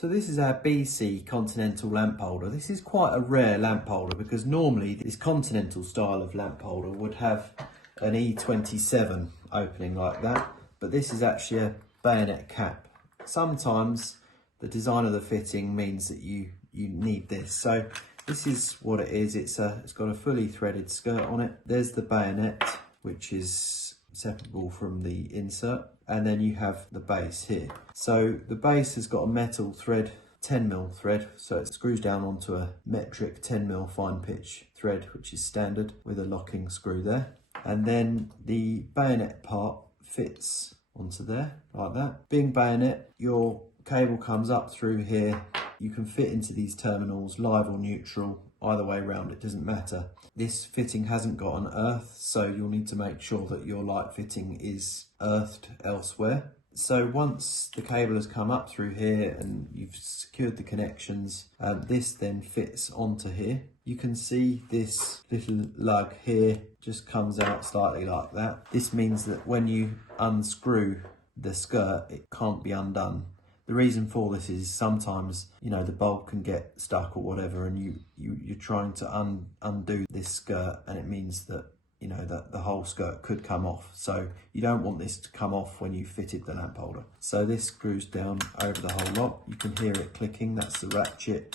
So this is our BC Continental lamp holder. This is quite a rare lamp holder because normally this Continental style of lamp holder would have an E27 opening like that, but this is actually a bayonet cap. Sometimes the design of the fitting means that you need this. So this is what it is. It's got a fully threaded skirt on it. There's the bayonet, which is separable from the insert, and then you have the base here. So the base has got a metal thread, 10mm thread, so it screws down onto a metric 10mm fine pitch thread, which is standard, with a locking screw there. And then the bayonet part fits onto there like that. Being bayonet, your cable comes up through here. You can fit into these terminals, live or neutral, either way around, it doesn't matter. This fitting hasn't got an earth, so you'll need to make sure that your light fitting is earthed elsewhere. So once the cable has come up through here and you've secured the connections, this then fits onto here. You can see this little lug here just comes out slightly like that. This means that when you unscrew the skirt, it can't be undone. The reason for this is sometimes, you know, the bulb can get stuck or whatever, and you're trying to undo this skirt, and it means that, you know, that the whole skirt could come off. So you don't want this to come off when you fitted the lamp holder. So this screws down over the whole lot. You can hear it clicking. That's the ratchet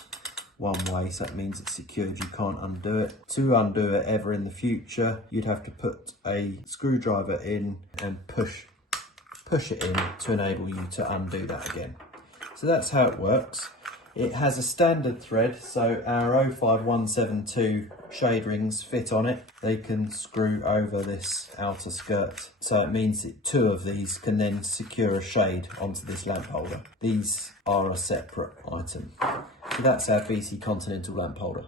one way, so that means it's secured. You can't undo it. To undo it ever in the future, you'd have to put a screwdriver in and push it in to enable you to undo that again. So that's how it works. It has a standard thread, so our 05172 shade rings fit on it. They can screw over this outer skirt, so it means that 2 of these can then secure a shade onto this lamp holder. These are a separate item. So that's our BC Continental lamp holder.